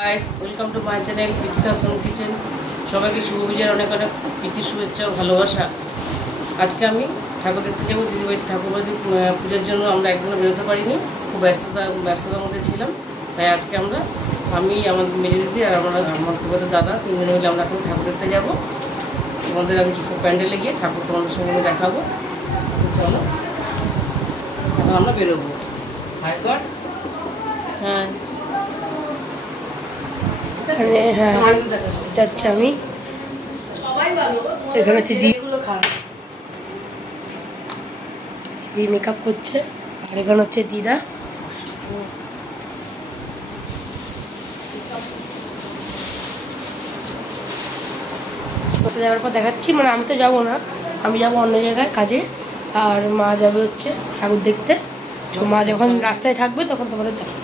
Guys, welcome to my channel Krittika song kitchen. সবাইকে শুভ বিজয়ের অনেক অনেক প্রীতি শুভেচ্ছা ও ভালোবাসা। আজকে আমি ঠাকুর দেখতে যাবো দিদিবাড়ি ঠাকুরবাড়ি পুজোর জন্য। আমরা একদিনও বেরোতে পারিনি, খুব ব্যস্ততার মধ্যে ছিলাম। তাই আজকে আমি আমার মেজে দিদি আর আমার তোমাদের দাদা তিনজন মিলে আমরা এখন ঠাকুর দেখতে যাবো। তোমাদের আমি প্যান্ডেলে গিয়ে ঠাকুর তোমাদের সঙ্গে আমি দেখাবো। চলো এখন আমরা বেরোবো। হ্যাঁ আমি এখানে হচ্ছে দিদি মেকআপ করছে, আর এখানে হচ্ছে দিদা। কোথায় যাওয়ার পর দেখাচ্ছি, মানে আমি তো যাবো না, আমি যাবো অন্য জায়গায় কাজে, আর মা যাবে হচ্ছে ঠাকুর দেখতে। তো মা যখন রাস্তায় থাকবে তখন তোমাদের দেখো।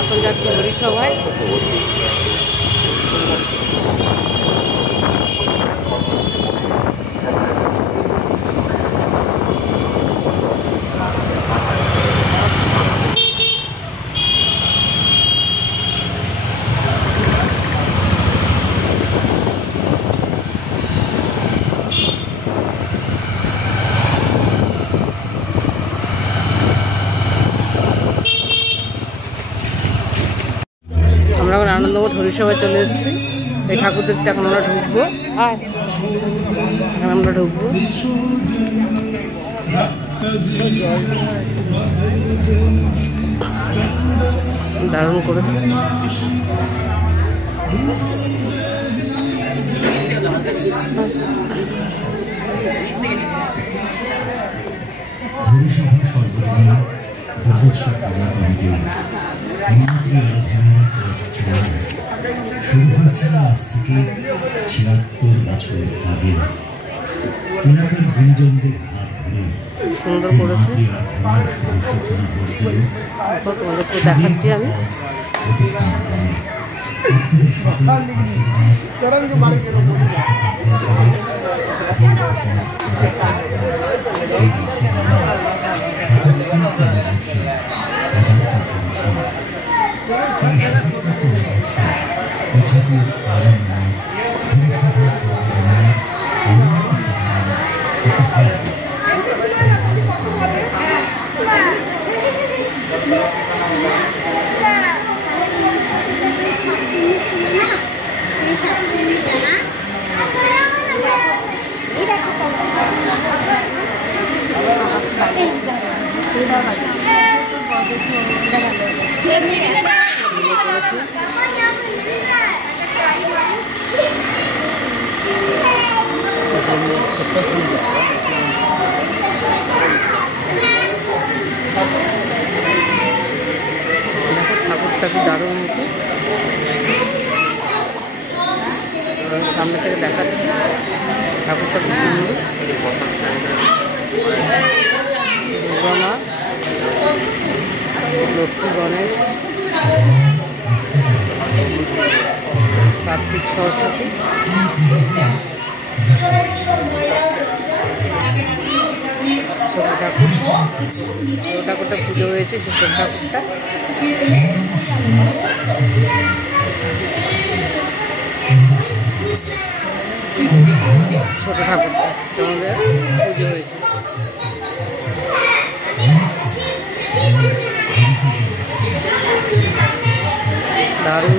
এখন যাচ্ছি হরিসভায়। আমরা এখন আনন্দমঠ হরিসভায় চলে এসেছি। এই ঠাকুর দেখতে এখন আমরা ঢুকবো। এখন আমরা ঢুকবো। দারুণ করেছে। সুন্দর করেছে, তোমাদেরকে দেখাচ্ছি আমি। ঠাকুরটা কি দারুণ হয়েছে, সামনে থেকে দেখাচ্ছি। ঠাকুরটা খুব সুন্দর। দুর্গা মা, লক্ষ্মী, গণেশ, কার্তিক, সরস্বতী। ছোট ঠাকুর, ছোট ঠাকুরটা পুজো হয়েছে। সে ছোট ঠাকুরটা ছোট ঠাকুরটা তোমাদের পুজো হয়েছে। দারুণ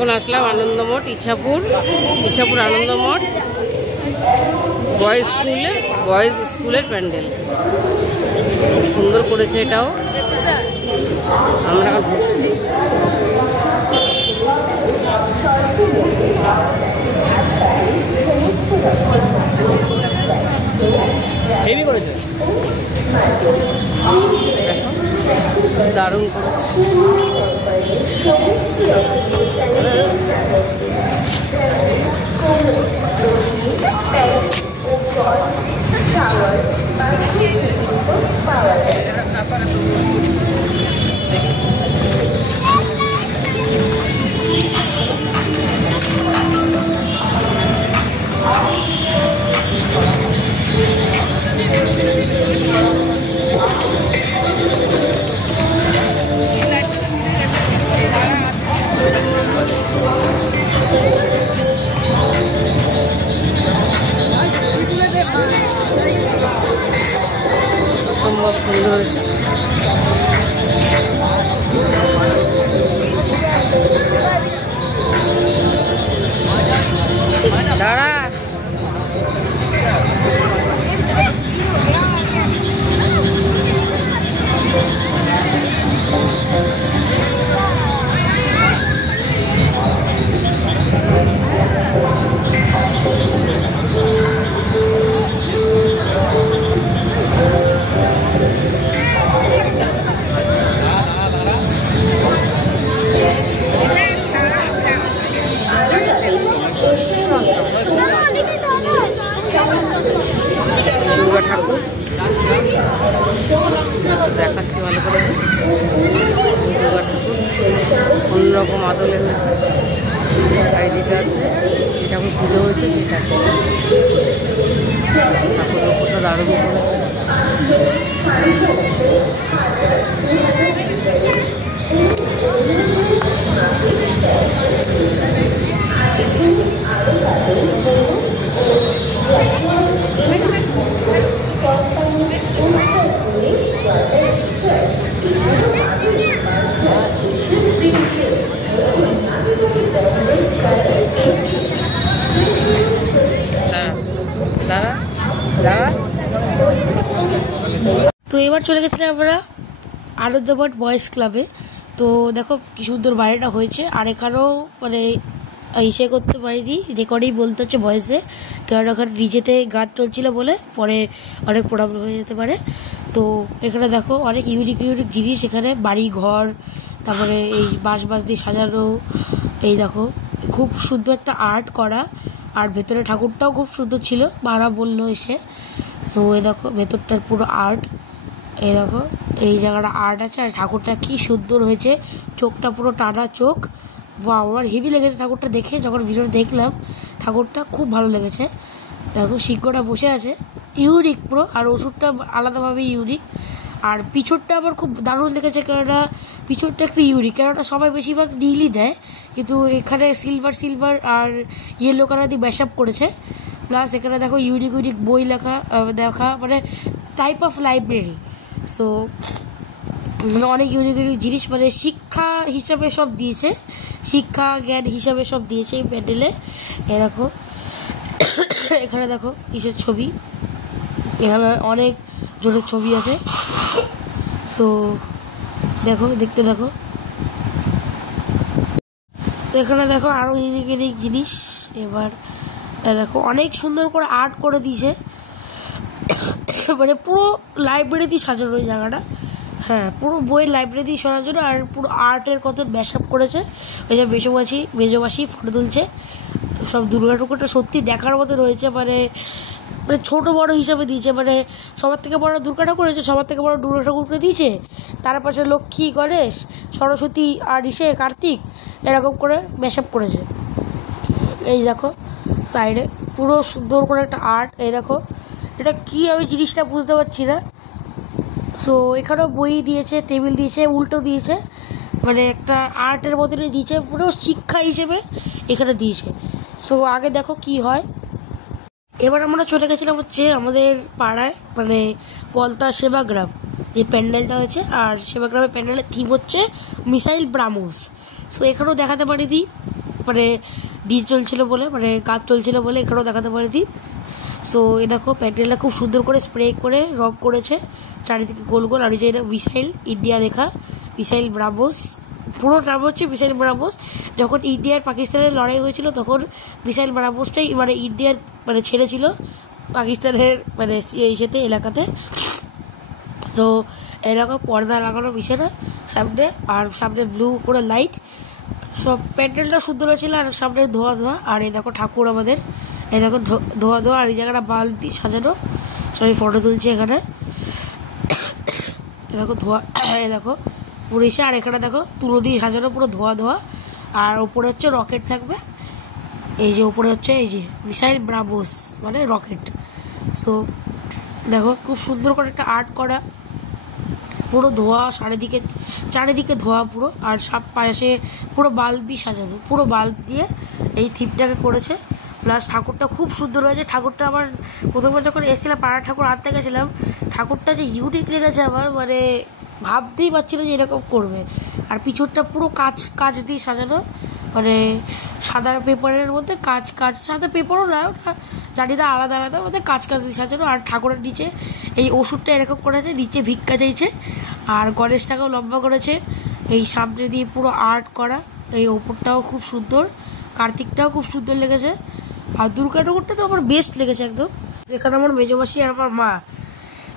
এখন আসলাম আনন্দমঠ, ইচ্ছাপুর আনন্দমঠ বয়েজ স্কুলের প্যান্ডেল। খুব সুন্দর করেছে এটাও। আমরা এখন ঢুকছি। দারুণ করেছে। অসম্ভব সুন্দর হয়েছে। দাঁড়া দুর্গা ঠাকুর দেখাচ্ছি ভালো করে। দুর্গা ঠাকুর অন্যরকম আদলে হয়েছে। চারিদিকে আছে যে ঠাকুর পুজো হয়েছে সেই ঠাকুর। ঠাকুরের উপরটা দারুণ করেছে। তো এবার চলে গেছিলাম আমরা আনন্দমঠ বয়েজ ক্লাবে। তো দেখো কি সুন্দর বাইরেটা হয়েছে। আর এখানেও মানে ইসে করতে পারিনি, রেকর্ডেই বলতে হচ্ছে ভয়েসে, কারণ ওখানে ডিজেতে গান চলছিল বলে পরে অনেক প্রবলেম হয়ে যেতে পারে। তো এখানে দেখো অনেক ইউনিক জিনিস, এখানে বাড়ি ঘর, তারপরে এই বাঁশ দিয়ে সাজানো। এই দেখো খুব সুন্দর একটা আর্ট করা। আর ভেতরে ঠাকুরটাও খুব সুন্দর ছিল, মারা বললো এসে। সো এই দেখো ভেতরটার পুরো আর্ট। এই দেখো এই জায়গাটা আর্ট আছে। আর ঠাকুরটা কি সুন্দর হয়েছে, চোখটা পুরো টানা চোখ। আমার হেভি লেগেছে ঠাকুরটা দেখে। যখন ভিডিওটা দেখলাম ঠাকুরটা খুব ভালো লেগেছে। দেখো সিংহটা বসে আছে, ইউনিক পুরো। আর ওষুধটা আলাদাভাবে ইউনিক। আর পিছনটা আমার খুব দারুণ লেগেছে, কেননা পিছনটা একটু ইউনিক। কেননা সবাই বেশিরভাগ নীলই দেয়, কিন্তু এখানে সিলভার আর ইয়েলো কালার দিয়ে ম্যাশ আপ করেছে। প্লাস এখানে দেখো ইউনিক বই দেখা মানে টাইপ অফ লাইব্রেরি। সো মানে অনেক ইউনিক জিনিস, মানে শিক্ষা হিসাবে সব দিয়েছে, শিক্ষা জ্ঞান হিসাবে সব দিয়েছে এই প্যান্ডেলে। দেখো এখানে দেখো কিসের ছবি, এখানে অনেক জনের ছবি আছে। সো দেখো দেখতে দেখো, এখানে দেখো আরো ইউনিক জিনিস। এবার দেখো অনেক সুন্দর করে আর্ট করে দিয়েছে, মানে পুরো লাইব্রেরি দিয়ে সাজানো ওই জায়গাটা। হ্যাঁ, পুরো বইয়ের লাইব্রেরি দিয়ে সাজানো। আর পুরো আর্টের কত ম্যাশ আপ করেছে। ওই যে মেজবাসী ফটো তুলছে। তো সব দুর্গা ঠাকুরটা সত্যি দেখার মতো রয়েছে, মানে ছোট বড় হিসাবে দিয়েছে। মানে সবার থেকে বড় দুর্গা ঠাকুর হয়েছে, সবার থেকে বড় দুর্গা ঠাকুরকে দিয়েছে। তার পাশে লক্ষ্মী, গণেশ, সরস্বতী আর কার্তিক এরকম করে ম্যাশ আপ করেছে। এই দেখো সাইডে পুরো সুন্দর করে একটা আর্ট। এই দেখো এটা কি, আমি জিনিসটা বুঝতে পারছি না। সো এখানেও বই দিয়েছে, টেবিল দিয়েছে, উল্টো দিয়েছে, মানে একটা আর্টের মতনই দিয়েছে, পুরো শিক্ষা হিসেবে এখানে দিয়েছে। সো আগে দেখো কি হয়। এবার আমরা চলে গেছিলাম হচ্ছে আমাদের পাড়ায়, মানে পলতা সেবাগ্রাম যে প্যান্ডেলটা হয়েছে। আর সেবাগ্রামের প্যান্ডেলের থিম হচ্ছে মিসাইল ব্রাহ্মস। সো এখানেও দেখাতে পারিনি, মানে ডিজ চলছিল বলে, মানে কাজ চলছিল বলে এখানেও দেখাতে পারিনি। সো এ দেখো প্যান্ডেলটা খুব সুন্দর করে স্প্রে করে রং করেছে চারিদিকে গোল গোল। আর এই যে এটা মিসাইল ইন্ডিয়া লেখা, মিসাইল ব্রাভোস, পুরো নাম হচ্ছে মিসাইল ব্রাভোস। যখন ইন্ডিয়া আর পাকিস্তানের লড়াই হয়েছিল তখন মিসাইল ব্রাভোসটাই মানে ইন্ডিয়ার মানে ছেড়েছিল পাকিস্তানের মানে ইসেতে এলাকাতে। তো এরকম পর্দা লাগানো বিছানা সামনে, আর সামনে ব্লু করে লাইট, সব প্যান্ডেলটা সুন্দর হয়েছিল। আর সামনে ধোয়া ধোয়া। আর এই দেখো ঠাকুর আমাদের, এই দেখো ধোয়া ধোয়া। আর এই জায়গাটা বালতি সাজানো, সবাই ফটো তুলছে এখানে। দেখো ধোয়া, এই দেখো পুলিশে। আর এখানে দেখো তুলো দিয়ে সাজানো পুরো ধোয়া ধোয়া। আর ওপরে হচ্ছে রকেট থাকবে, এই যে ওপরে হচ্ছে এই যে মিসাইল ব্রাভোস মানে রকেট। সো দেখো খুব সুন্দর করে একটা আর্ট করা, পুরো ধোয়া চারিদিকে ধোয়া পুরো। আর সব পাশে পুরো বাল্বই সাজানো, পুরো বাল্ব দিয়ে এই থিমটাকে করেছে। প্লাস ঠাকুরটা খুব সুন্দর হয়েছে। ঠাকুরটা আমার প্রথমে যখন এসেছিলাম পাড়া ঠাকুর আনতে গেছিলাম, ঠাকুরটা যে ইউনিক লেগেছে আমার, মানে ভাবতেই পারছিল যে এরকম করবে। আর পিছনটা পুরো কাচ দিয়ে সাজানো, মানে সাদা পেপারের মধ্যে কাজ সাদা পেপারও না, ওটা জানি না, আলাদা আলাদা মধ্যে কাজ দিয়ে সাজানো। আর ঠাকুরের নিচে এই ওষুধটা এরকম করেছে, নিচে ভিক্ষা চাইছে। আর গণেশটাকেও লম্বা করেছে, এই সামনে দিয়ে পুরো আর্ট করা। এই ওপরটাও খুব সুন্দর, কার্তিকটাও খুব সুন্দর লেগেছে। আর দুর্গা ঠাকুরটা তো আমার বেস্ট লেগেছে একদম। এখানে আমার মেজমাসি আর আমার মা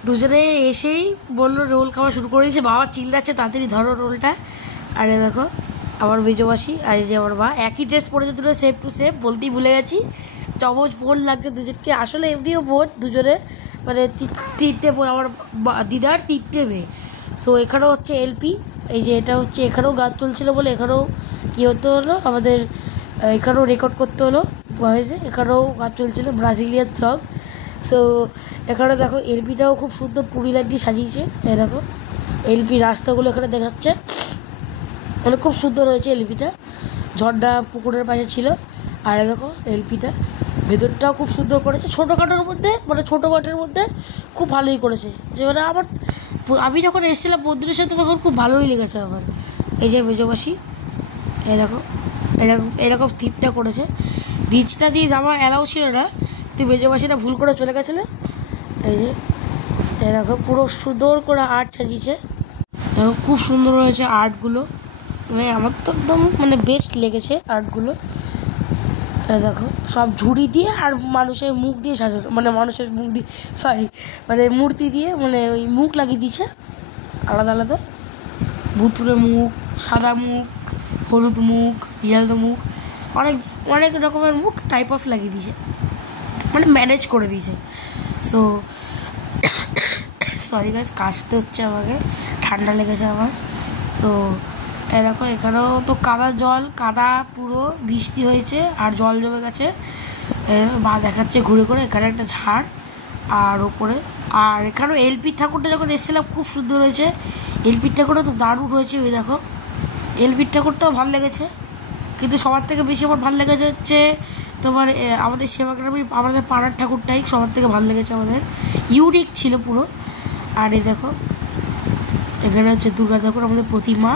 দুজনে এসেই বললো রোল খাওয়া শুরু করে দিয়েছে। বাবা চিল্লাচ্ছে তাড়াতাড়ি ধরো রোলটা। আর দেখো আমার মেজমাসি আর এই যে আমার মা একই ড্রেস পরেছে, দুটো সেম টু সেম, বলতেই ভুলে গেছি। চমচ বোন লাগছে দুজনকে, আসলে এমনিও বোন দুজনে, মানে তিনটে বোন, আমার দিদার তিনটে মেয়ে। সো এখানেও হচ্ছে এলপি, এই যে এটা হচ্ছে এখানেও গান চলছিল বলে এখানেও কী হতে হলো, আমাদের এখানেও রেকর্ড করতে হলো ভয়েসে। এখানেও গান চলছিল ব্রাজিলিয়ান সং। সো এখানে দেখো এলপিটাও খুব সুন্দর পুরি লাইট দিয়ে সাজিয়েছে। এই দেখো এলপি রাস্তাগুলো এখানে দেখাচ্ছে, মানে খুব সুন্দর হয়েছে এলপিটা। ঝর্ণা পুকুরের পাশে ছিল। আর দেখো এলপিটা ভেতরটাও খুব সুন্দর করেছে, ছোটোখাটোর মধ্যে, মানে ছোটো মাঠের মধ্যে খুব ভালোই করেছে। যে মানে আমি যখন এসেছিলাম বন্ধুদের সাথে তখন খুব ভালোই লেগেছে আমার। এই যে মেজমাসি এরকম থিপটা করেছে। নিচটা দিয়ে আমার অ্যালাউ ছিল না, কিন্তু মেজমাসিটা ভুল করে চলে গেছিলো। এই যে এরকম পুরো সুন্দর করে আর্ট সাজিয়েছে, খুব সুন্দর হয়েছে আর্টগুলো, মানে আমার তো একদম মানে বেস্ট লেগেছে আর্টগুলো। দেখো সব ঝুড়ি দিয়ে আর মানুষের মুখ দিয়ে সাজানো, মানে মানুষের মুখ দিয়ে মানে মূর্তি দিয়ে, মানে ওই মুখ লাগিয়ে দিয়েছে আলাদা আলাদা, ভুতুরে মুখ, সাদা মুখ, হলুদ মুখ, ইয়েলো মুখ, অনেক রকমের মুখ টাইপ অফ লাগিয়ে দিয়েছে, মানে ম্যানেজ করে দিয়েছে। সো সরি গাইস, কাশতে হচ্ছে আমাকে, ঠান্ডা লেগেছে আমার। সো এরকম এখানেও তো কাদা পুরো বৃষ্টি হয়েছে আর জল জমে গেছে। বা দেখাচ্ছে ঘুরে করে এখানে একটা ঝাড় আর ওপরে। আর এখানেও এলপির ঠাকুরটা যখন এসেছিলাম খুব সুন্দর হয়েছে। এলপির ঠাকুরটা তো দারুণ হয়েছে। ওই দেখো এলপির ঠাকুরটাও ভালো লেগেছে, কিন্তু সবার থেকে বেশি আমার ভালো লেগেছে হচ্ছে তোমার আমাদের সেবাগ্রামী আমাদের পাড়ার ঠাকুরটাই সবার থেকে ভালো লেগেছে আমাদের, ইউনিক ছিল পুরো। আর এই দেখো এখানে হচ্ছে দুর্গা ঠাকুর আমাদের প্রতিমা,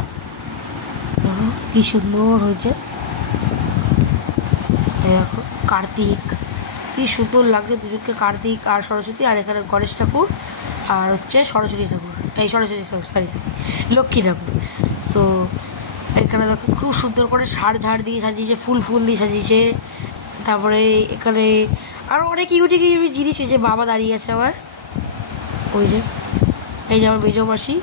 দেখো কি সুন্দর হয়েছে। দেখো কার্তিক, কি সুন্দর লাগছে দুজনকে, কার্তিক আর সরস্বতী। আর এখানে গণেশ ঠাকুর আর হচ্ছে সরস্বতী ঠাকুর, এই সরস্বতী সরি লক্ষ্মী ঠাকুর। সো এখানে দেখো খুব সুন্দর করে ঝাড় দিয়ে সাজিয়েছে, ফুল দিয়ে সাজিয়েছে। তারপরে এখানে আরও অনেক ইউনিক জিনিস, এই যে বাবা দাঁড়িয়ে আছে আবার, ওই যে এই যে আমার মেজমাসি।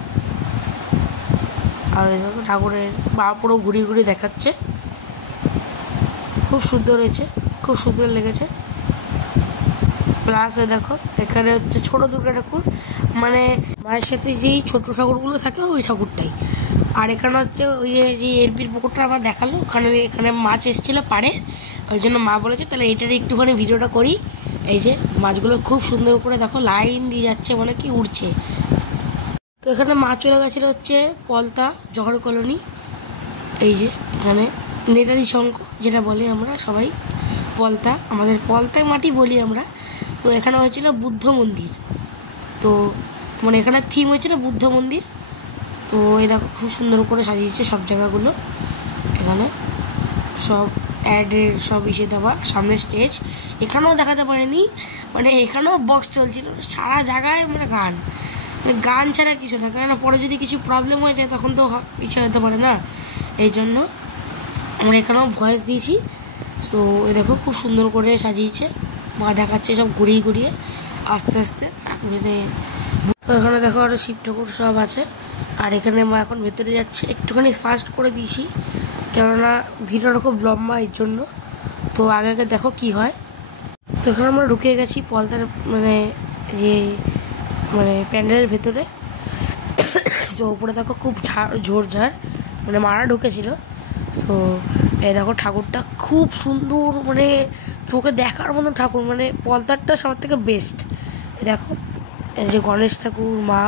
আর দেখো ঠাকুরের বাবা পুরো ঘুরিয়ে দেখাচ্ছে, খুব সুন্দর হয়েছে, খুব সুন্দর লেগেছে। প্লাস দেখো এখানে হচ্ছে ছোট দুর্গা ঠাকুর, মানে মায়ের সাথে যেই ছোট ঠাকুরগুলো থাকে ওই ঠাকুরটাই। আর এখানে হচ্ছে ওই যে এলপির পুকুরটা আমার দেখালো, এখানে মাছ এসেছিলো পাড়ে, ওই জন্য মা বলেছে তাহলে এটার একটুখানি ভিডিওটা করি। এই যে মাছগুলো খুব সুন্দর করে দেখো লাইন দিয়ে যাচ্ছে, মানে কি উঠছে। তো এখানে মাছ চলে গেছিলো হচ্ছে পলতা জহর কলোনি, এই যে এখানে নেতাজি শঙ্খ যেটা বলি আমরা সবাই, পলতা, আমাদের পলতায় মাটি বলি আমরা। তো এখানে হয়েছিল বুদ্ধ মন্দির, তো মানে এখানে থিম হয়েছিল বুদ্ধ মন্দির। তো এই দেখো খুব সুন্দর করে সাজিয়েছে সব জায়গাগুলো, এখানে সব অ্যাডের সব ইসে দেওয়া, সামনে স্টেজ। এখানেও দেখাতে পারিনি, মানে এখানেও বক্স চলছিল, সারা জায়গায় মানে গান ছাড়া কিছু না। কেননা পরে যদি কিছু প্রবলেম হয়ে যায় তখন তো ইচ্ছা হতে পারে না, এই জন্য আমরা এখানেও ভয়েস দিয়েছি। সো দেখো খুব সুন্দর করে সাজিয়েছে, মা দেখাচ্ছে সব ঘুরিয়ে ঘুরিয়ে আস্তে আস্তে। মানে এখানে দেখো আরো শিব ঠাকুর সব আছে। আর এখানে মা এখন ভেতরে যাচ্ছে, একটুখানি ফাস্ট করে দিয়েছি কেননা ভিডিওটা খুব লম্বা, এর জন্য। তো আগে আগে দেখো কি হয়। তো এখানে আমরা ঢুকে গেছি পলতার মানে প্যান্ডেলের ভেতরে। তো ওপরে দেখো খুব ঝোড়ঝাড়, মানে মারা ঢুকেছিল। সো দেখো ঠাকুরটা খুব সুন্দর, মানে চোখে দেখার মতো ঠাকুর, মানে পলতারটা সবার থেকে বেস্ট। দেখো এই যে গণেশ ঠাকুর, মা,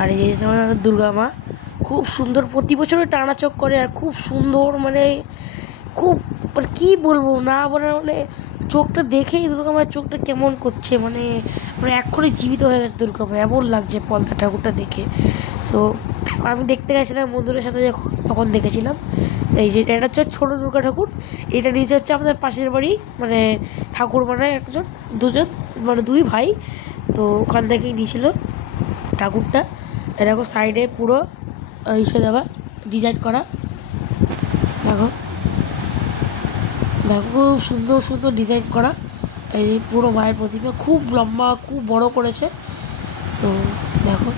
আর এই যে দুর্গা মা, খুব সুন্দর, প্রতি বছরই টানা চোখ করে। আর খুব সুন্দর, মানে খুব কী বলবো না বলে, মানে চোখটা দেখেই দুর্গা মায়ের চোখটা কেমন করছে, মানে এক্ষুনি জীবিত হয়ে গেছে দুর্গা মা, এমন লাগছে পলতা ঠাকুরটা দেখে। সো আমি দেখতে গেছিলাম বন্ধুদের সাথে, তখন দেখেছিলাম। এই যে এটা হচ্ছে ছোটো দুর্গা ঠাকুর, এটা নিচে হচ্ছে আমাদের পাশের বাড়ি, মানে ঠাকুর মানে মানে দুই ভাই। তো ওখান থেকেই নিয়েছিল ঠাকুরটা। এরকম সাইডে পুরো ইসে দেওয়া, ডিজাইন করা। দেখো খুব সুন্দর সুন্দর ডিজাইন করা। এই পুরো মায়ের প্রতিমা খুব লম্বা, খুব বড় করেছে। সো দেখো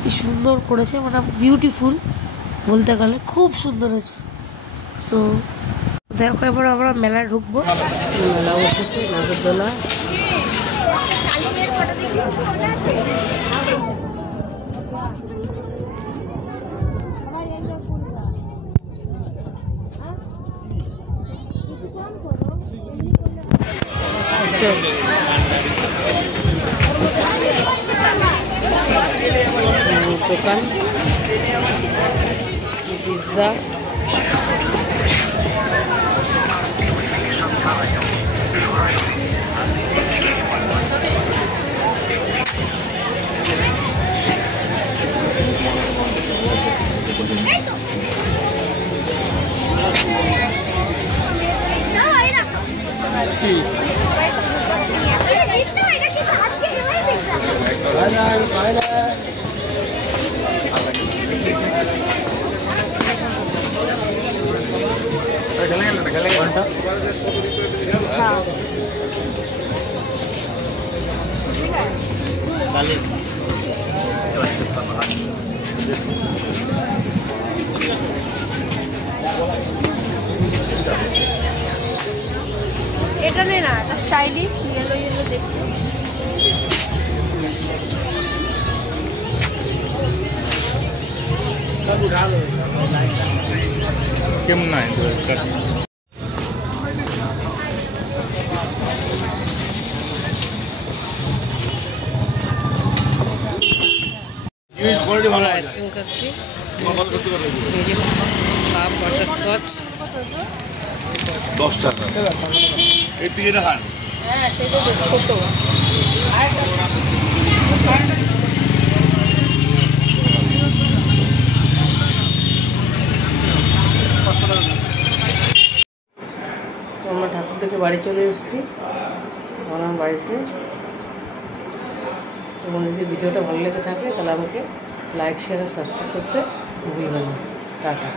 কি সুন্দর করেছে, মানে বিউটিফুল বলতে গেলে, খুব সুন্দর হয়েছে। সো দেখো এবার আমরা মেলায় ঢুকবো। মেলা বসেছে, নাগরদোলা। দোকান পিৎজা, এটা নে না, স্টাইলিশ ইয়েলো ইয়েলো দেখতে। কেমন নাই আইসক্রিম খাচ্ছি, নিজে কাপ বাটারস্কচ 10 টাকা। এই দিকে রাখান। হ্যাঁ সেটা তো ছোট। আমরা ঠাকুর থেকে বাড়ি চলে এসেছি, আমার বাড়িতে। তোমাদের যদি ভিডিওটা ভালো লেগে থাকে তাহলে আমাকে লাইক, শেয়ার আর সাবস্ক্রাইব করতে ভুলবেন না। টাটা।